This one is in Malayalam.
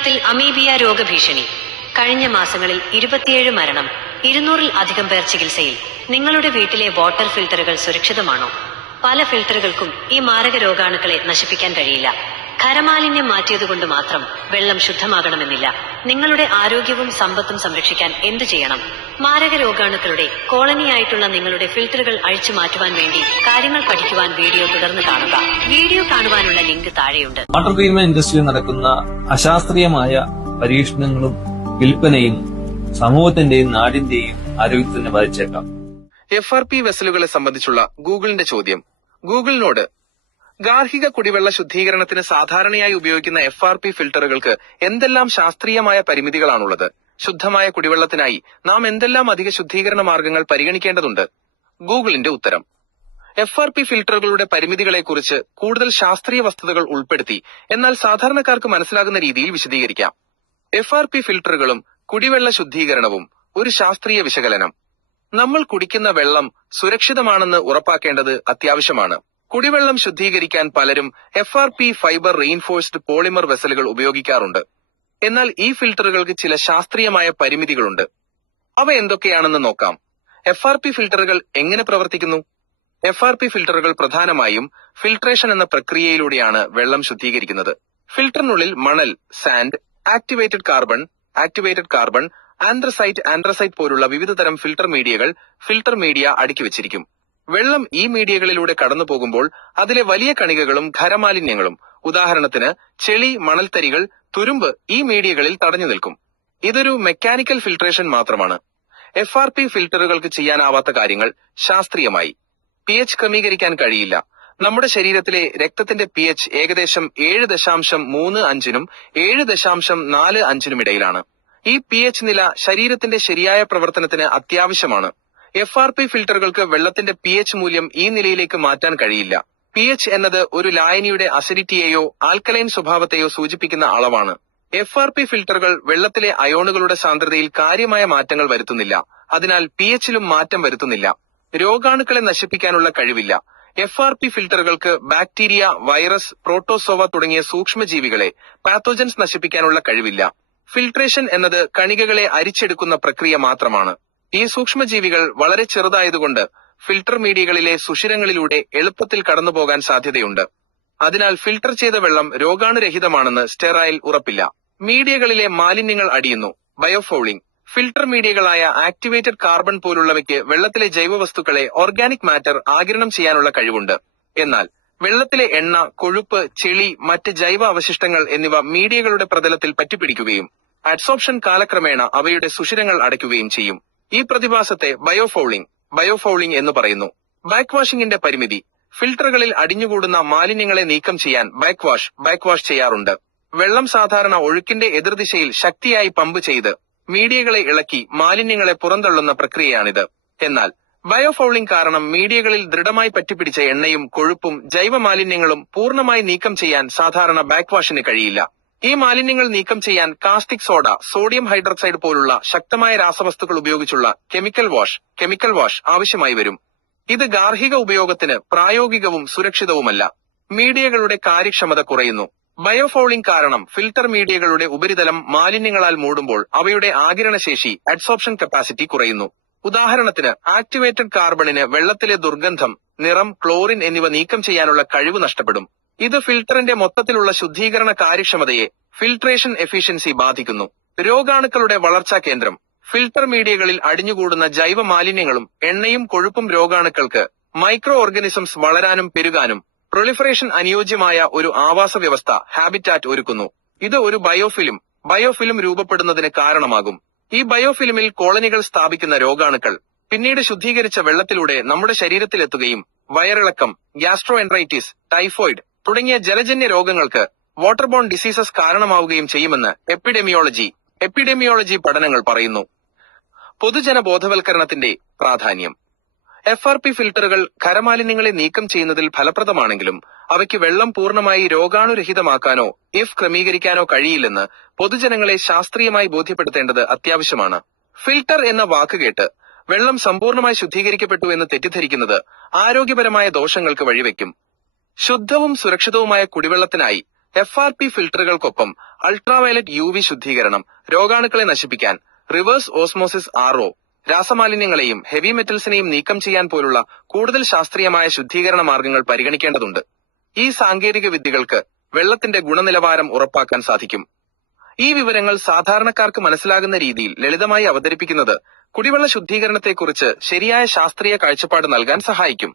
കേരളത്തിൽ അമീബിയ രോഗഭീഷണി. കഴിഞ്ഞ മാസങ്ങളിൽ ഇരുപത്തിയേഴ് മരണം ഇരുന്നൂറിൽ അധികം പേർ ചികിത്സയിൽ. നിങ്ങളുടെ വീട്ടിലെ വാട്ടർ ഫിൽട്ടറുകൾ സുരക്ഷിതമാണോ? പല ഫിൽട്ടറുകൾക്കും ഈ മാരക രോഗാണുക്കളെ നശിപ്പിക്കാൻ കഴിയില്ല. ഖരമാലിന്യം മാറ്റിയതുകൊണ്ട് മാത്രം വെള്ളം ശുദ്ധമാകണമെന്നില്ല. നിങ്ങളുടെ ആരോഗ്യവും സമ്പത്തും സംരക്ഷിക്കാൻ എന്തു ചെയ്യണം? മാരക രോഗാണുക്കളുടെ കോളനിയായിട്ടുള്ള നിങ്ങളുടെ ഫിൽട്ടറുകൾ അഴിച്ചു മാറ്റുവാൻ വേണ്ടി കാര്യങ്ങൾ പഠിക്കുവാൻ വീഡിയോ തുടർന്ന് കാണുക. വീഡിയോ കാണുവാനുള്ള ലിങ്ക് താഴെയുണ്ട്. വാട്ടർ ട്രീറ്റ്മെന്റ് ഇൻഡസ്ട്രിയിൽ നടക്കുന്ന അശാസ്ത്രീയമായ പരീക്ഷണങ്ങളും വിൽപ്പനയും സമൂഹത്തിന്റെയും നാടിന്റെയും ആരോഗ്യത്തിന് ബാധിച്ചേക്കാം. എഫ് ആർ പി വെസലുകളെ സംബന്ധിച്ചുള്ള ഗൂഗിളിന്റെ ചോദ്യം. ഗൂഗിളിനോട് ഗാർഹിക കുടിവെള്ള ശുദ്ധീകരണത്തിന് സാധാരണയായി ഉപയോഗിക്കുന്ന എഫ് ആർ പി ഫിൽട്ടറുകൾക്ക് എന്തെല്ലാം ശാസ്ത്രീയമായ പരിമിതികളാണുള്ളത്? ശുദ്ധമായ കുടിവെള്ളത്തിനായി നാം എന്തെല്ലാം അധിക ശുദ്ധീകരണ മാർഗങ്ങൾ പരിഗണിക്കേണ്ടതുണ്ട്? ഗൂഗിളിന്റെ ഉത്തരം. എഫ് ആർ പി ഫിൽട്ടറുകളുടെ പരിമിതികളെക്കുറിച്ച് കൂടുതൽ ശാസ്ത്രീയ വസ്തുതകൾ ഉൾപ്പെടുത്തി എന്നാൽ സാധാരണക്കാർക്ക് മനസ്സിലാകുന്ന രീതിയിൽ വിശദീകരിക്കാം. എഫ് ആർ പി ഫിൽട്ടറുകളും കുടിവെള്ള ശുദ്ധീകരണവും ഒരു ശാസ്ത്രീയ വിശകലനം. നമ്മൾ കുടിക്കുന്ന വെള്ളം സുരക്ഷിതമാണെന്ന് ഉറപ്പാക്കേണ്ടത് അത്യാവശ്യമാണ്. കുടിവെള്ളം ശുദ്ധീകരിക്കാൻ പലരും F R P fibre reinforced polymer വെസലുകൾ ഉപയോഗിക്കാറുണ്ട്. എന്നാൽ ഈ ഫിൽട്ടറുകൾക്ക് ചില ശാസ്ത്രീയമായ പരിമിതികളുണ്ട്. അവ എന്തൊക്കെയാണെന്ന് നോക്കാം. എഫ് ആർ പി ഫിൽട്ടറുകൾ എങ്ങനെ പ്രവർത്തിക്കുന്നു? എഫ് ആർ പി ഫിൽട്ടറുകൾ പ്രധാനമായും ഫിൽട്രേഷൻ എന്ന പ്രക്രിയയിലൂടെയാണ് വെള്ളം ശുദ്ധീകരിക്കുന്നത്. ഫിൽട്ടറിനുള്ളിൽ മണൽ sand activated carbon activated carbon anthracite anthracite പോലുള്ള വിവിധതരം ഫിൽട്ടർ മീഡിയകൾ ഫിൽട്ടർ മീഡിയ അടുക്കി വെച്ചിരിക്കും. വെള്ളം ഈ മീഡിയകളിലൂടെ കടന്നു പോകുമ്പോൾ അതിലെ വലിയ കണികകളും ഖരമാലിന്യങ്ങളും. ഉദാഹരണത്തിന് ചെളി മണൽത്തരികൾ തുരുമ്പ് ഈ മീഡിയകളിൽ തടഞ്ഞു നിൽക്കും. ഇതൊരു മെക്കാനിക്കൽ ഫിൽട്രേഷൻ മാത്രമാണ്. എഫ് ആർ പി ഫിൽട്ടറുകൾക്ക് ചെയ്യാനാവാത്ത കാര്യങ്ങൾ ശാസ്ത്രീയമായി. പി എച്ച് ക്രമീകരിക്കാൻ കഴിയില്ല. നമ്മുടെ ശരീരത്തിലെ രക്തത്തിന്റെ പി എച്ച് ഏകദേശം ഏഴ് ദശാംശം മൂന്ന് അഞ്ചിനും ഏഴ് ദശാംശം നാല് അഞ്ചിനും ഇടയിലാണ്. ഈ പി എച്ച് നില ശരീരത്തിന്റെ ശരിയായ പ്രവർത്തനത്തിന് അത്യാവശ്യമാണ്. എഫ് ആർ പി ഫിൽട്ടറുകൾക്ക് വെള്ളത്തിന്റെ പി എച്ച് മൂല്യം ഈ നിലയിലേക്ക് മാറ്റാൻ കഴിയില്ല. പി എച്ച് എന്നത് ഒരു ലായനിയുടെ അസിഡിറ്റിയെയോ ആൽക്കലൈൻ സ്വഭാവത്തെയോ സൂചിപ്പിക്കുന്ന അളവാണ്. എഫ് ആർ പി ഫിൽട്ടറുകൾ വെള്ളത്തിലെ അയോണുകളുടെ സാന്ദ്രതയിൽ കാര്യമായ മാറ്റങ്ങൾ വരുത്തുന്നില്ല. അതിനാൽ പി എച്ചിലും മാറ്റം വരുത്തുന്നില്ല. രോഗാണുക്കളെ നശിപ്പിക്കാനുള്ള കഴിവില്ല. എഫ് ആർ പി ഫിൽട്ടറുകൾക്ക് ബാക്ടീരിയ വൈറസ് പ്രോട്ടോസോവ തുടങ്ങിയ സൂക്ഷ്മജീവികളെ പാത്തോജൻസ് നശിപ്പിക്കാനുള്ള കഴിവില്ല. ഫിൽട്രേഷൻ എന്നത് കണികകളെ അരിച്ചെടുക്കുന്ന പ്രക്രിയ മാത്രമാണ്. ഈ സൂക്ഷ്മജീവികൾ വളരെ ചെറുതായതുകൊണ്ട് ഫിൽട്ടർ മീഡിയകളിലെ സുഷിരങ്ങളിലൂടെ എളുപ്പത്തിൽ കടന്നുപോകാൻ സാധ്യതയുണ്ട്. അതിനാൽ ഫിൽട്ടർ ചെയ്ത വെള്ളം രോഗാണുരഹിതമാണെന്ന് സ്റ്റെറൈൽ ഉറപ്പില്ല. മീഡിയകളിലെ മാലിന്യങ്ങൾ അടിയുന്നു. ബയോഫൗളിംഗ് ഫിൽട്ടർ മീഡിയകളായ ആക്ടിവേറ്റഡ് കാർബൺ പോലുള്ളവയ്ക്ക് വെള്ളത്തിലെ ജൈവവസ്തുക്കളെ ഓർഗാനിക് മാറ്റർ ആഗിരണം ചെയ്യാനുള്ള കഴിവുണ്ട്. എന്നാൽ വെള്ളത്തിലെ എണ്ണ കൊഴുപ്പ് ചെളി മറ്റ് ജൈവ അവശിഷ്ടങ്ങൾ എന്നിവ മീഡിയകളുടെ പ്രതലത്തിൽ പറ്റിപ്പിടിക്കുകയും അഡ്സോപ്ഷൻ കാലക്രമേണ അവയുടെ സുഷിരങ്ങൾ അടയ്ക്കുകയും ചെയ്യും. ഈ പ്രതിഭാസത്തെ ബയോഫൗളിംഗ് ബയോഫൗളിംഗ് എന്ന് പറയുന്നു. ബാക്ക് വാഷിംഗിന്റെ പരിമിതി ഫിൽട്ടറുകളിൽ അടിഞ്ഞുകൂടുന്ന മാലിന്യങ്ങളെ നീക്കം ചെയ്യാൻ ബാക്ക് വാഷ് ബാക്ക് വാഷ് ചെയ്യാറുണ്ട്. വെള്ളം സാധാരണ ഒഴുക്കിന്റെ എതിർദിശയിൽ ശക്തിയായി പമ്പ് ചെയ്ത് മീഡിയകളെ ഇളക്കി മാലിന്യങ്ങളെ പുറന്തള്ളുന്ന പ്രക്രിയയാണിത്. എന്നാൽ ബയോഫൗളിംഗ് കാരണം മീഡിയകളിൽ ദൃഢമായി പറ്റിപ്പിടിച്ച എണ്ണയും കൊഴുപ്പും ജൈവ മാലിന്യങ്ങളും പൂർണമായി നീക്കം ചെയ്യാൻ സാധാരണ ബാക്ക് വാഷിന് കഴിയില്ല. ഈ മാലിന്യങ്ങൾ നീക്കം ചെയ്യാൻ കാസ്റ്റിക് സോഡ സോഡിയം ഹൈഡ്രോക്സൈഡ് പോലുള്ള ശക്തമായ രാസവസ്തുക്കൾ ഉപയോഗിച്ചുള്ള കെമിക്കൽ വാഷ് കെമിക്കൽ വാഷ് ആവശ്യമായി വരും. ഇത് ഗാർഹിക ഉപയോഗത്തിന് പ്രായോഗികവും സുരക്ഷിതവുമല്ല. മീഡിയകളുടെ കാര്യക്ഷമത കുറയുന്നു. ബയോഫോളിംഗ് കാരണം ഫിൽട്ടർ മീഡിയകളുടെ ഉപരിതലം മാലിന്യങ്ങളാൽ മൂടുമ്പോൾ അവയുടെ ആകിരണശേഷി അഡ്സോപ്ഷൻ കപ്പാസിറ്റി കുറയുന്നു. ഉദാഹരണത്തിന് ആക്ടിവേറ്റഡ് കാർബണിന് വെള്ളത്തിലെ ദുർഗന്ധം നിറം ക്ലോറിൻ എന്നിവ നീക്കം ചെയ്യാനുള്ള കഴിവ് നഷ്ടപ്പെടും. ഇത് ഫിൽട്ടറിന്റെ മൊത്തത്തിലുള്ള ശുദ്ധീകരണ കാര്യക്ഷമതയെ ഫിൽട്രേഷൻ എഫിഷ്യൻസി ബാധിക്കുന്നു. രോഗാണുക്കളുടെ വളർച്ചാ കേന്ദ്രം. ഫിൽട്ടർ മീഡിയകളിൽ അടിഞ്ഞുകൂടുന്ന ജൈവ മാലിന്യങ്ങളും എണ്ണയും കൊഴുപ്പും രോഗാണുക്കൾക്ക് മൈക്രോ ഓർഗാനിസംസ് വളരാനും പെരുകാനും പ്രൊളിഫറേഷൻ അനുയോജ്യമായ ഒരു ആവാസ വ്യവസ്ഥ ഹാബിറ്റാറ്റ് ഒരുക്കുന്നു. ഇത് ഒരു ബയോഫിലിം ബയോഫിലിം രൂപപ്പെടുന്നതിന് കാരണമാകും. ഈ ബയോഫിലിമിൽ കോളനികൾ സ്ഥാപിക്കുന്ന രോഗാണുക്കൾ പിന്നീട് ശുദ്ധീകരിച്ച വെള്ളത്തിലൂടെ നമ്മുടെ ശരീരത്തിലെത്തുകയും വയറിളക്കം ഗ്യാസ്ട്രോ ടൈഫോയിഡ് തുടങ്ങിയ ജലജന്യ രോഗങ്ങൾക്ക് വാട്ടർ ബോൺ ഡിസീസസ് കാരണമാവുകയും ചെയ്യുമെന്ന് എപ്പിഡെമിയോളജി എപ്പിഡെമിയോളജി പഠനങ്ങൾ പറയുന്നു. പൊതുജന ബോധവൽക്കരണത്തിന്റെ പ്രാധാന്യം. എഫ് ആർ പി ഫിൽട്ടറുകൾ ഖരമാലിന്യങ്ങളെ നീക്കം ചെയ്യുന്നതിൽ ഫലപ്രദമാണെങ്കിലും അവയ്ക്ക് വെള്ളം പൂർണമായി രോഗാണുരഹിതമാക്കാനോ ഇഫ് ക്രമീകരിക്കാനോ കഴിയില്ലെന്ന് പൊതുജനങ്ങളെ ശാസ്ത്രീയമായി ബോധ്യപ്പെടുത്തേണ്ടത് അത്യാവശ്യമാണ്. ഫിൽട്ടർ എന്ന വാക്ക് കേട്ട് വെള്ളം സമ്പൂർണമായി ശുദ്ധീകരിക്കപ്പെട്ടു എന്ന് തെറ്റിദ്ധരിക്കുന്നത് ആരോഗ്യപരമായ ദോഷങ്ങൾക്ക് വഴിവെക്കും. ശുദ്ധവും സുരക്ഷിതവുമായ കുടിവെള്ളത്തിനായി എഫ് ആർ പി ഫിൽട്ടറുകൾക്കൊപ്പം അൾട്രാവയലറ്റ് യു വി ശുദ്ധീകരണം രോഗാണുക്കളെ നശിപ്പിക്കാൻ റിവേഴ്സ് ഓസ്മോസിസ് ആർ ഒ രാസമാലിന്യങ്ങളെയും ഹെവി മെറ്റൽസിനെയും നീക്കം ചെയ്യാൻ പോലുള്ള കൂടുതൽ ശാസ്ത്രീയമായ ശുദ്ധീകരണ മാർഗങ്ങൾ പരിഗണിക്കേണ്ടതുണ്ട്. ഈ സാങ്കേതിക വിദ്യകൾക്ക് വെള്ളത്തിന്റെ ഗുണനിലവാരം ഉറപ്പാക്കാൻ സാധിക്കും. ഈ വിവരങ്ങൾ സാധാരണക്കാർക്ക് മനസ്സിലാകുന്ന രീതിയിൽ ലളിതമായി അവതരിപ്പിക്കുന്നത് കുടിവെള്ള ശുദ്ധീകരണത്തെക്കുറിച്ച് ശരിയായ ശാസ്ത്രീയ കാഴ്ചപ്പാട് നൽകാൻ സഹായിക്കും.